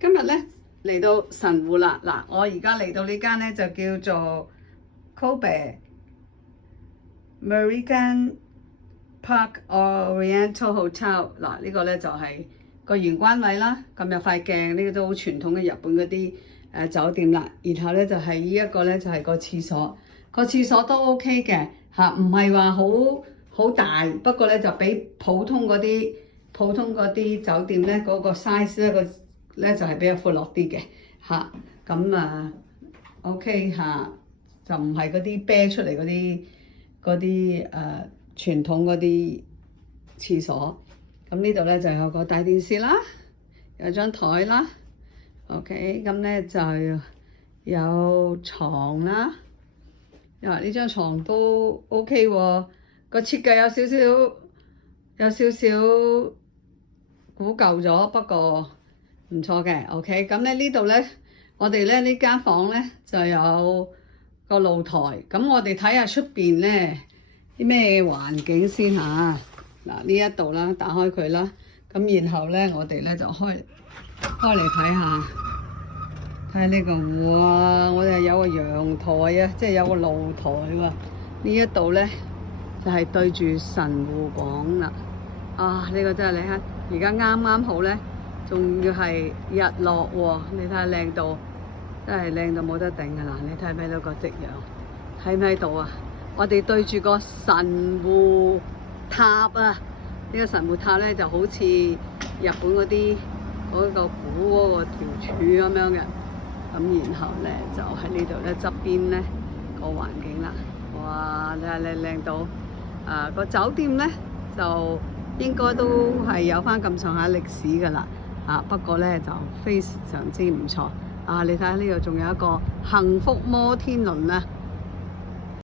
今日咧嚟到神戶啦，嗱，我而家嚟到呢間咧就叫做 Kobe American Park Oriental Hotel。嗱，呢個咧就係個玄關位啦，咁有塊鏡，呢個都好傳統嘅日本嗰啲酒店啦。然後咧就係呢一個咧就係個廁所，個廁所都 OK 嘅嚇，唔係話好大，不過咧就比普通嗰啲酒店咧嗰個 size 咧就係比較闊落啲嘅嚇，咁OK 嚇，就唔係嗰啲啤出嚟嗰啲傳統嗰啲廁所。咁呢度咧就有個大電視啦，有張台啦 ，OK， 咁咧就有床啦。呢張床都 OK 喎，個設計有少少古舊咗，不過唔錯嘅 OK。咁咧呢度咧，我哋咧呢間房咧就有個露台，咁我哋睇下出邊咧啲咩環境先嚇。嗱，呢一度啦，打開佢啦，咁然後咧我哋咧就開嚟睇下呢個，哇！我哋有個陽台啊，即係有個露台喎。呢一度咧就係對住神戶港啦。呢個真係你睇，而家啱啱好咧，仲要係日落喎。你睇下靚到，真係靚到冇得頂㗎啦！你睇唔睇到個夕陽？睇唔睇到啊？我哋對住個神戶塔啊！呢個神戶塔咧就好似日本嗰啲嗰個古嗰個條柱咁樣嘅。咁然後咧就喺呢度咧側邊咧個環境啦，哇！你睇靚到個酒店咧就應該都係有翻咁上下歷史㗎啦，不過咧就非常之唔錯。你睇下呢度仲有一個幸福摩天輪啊！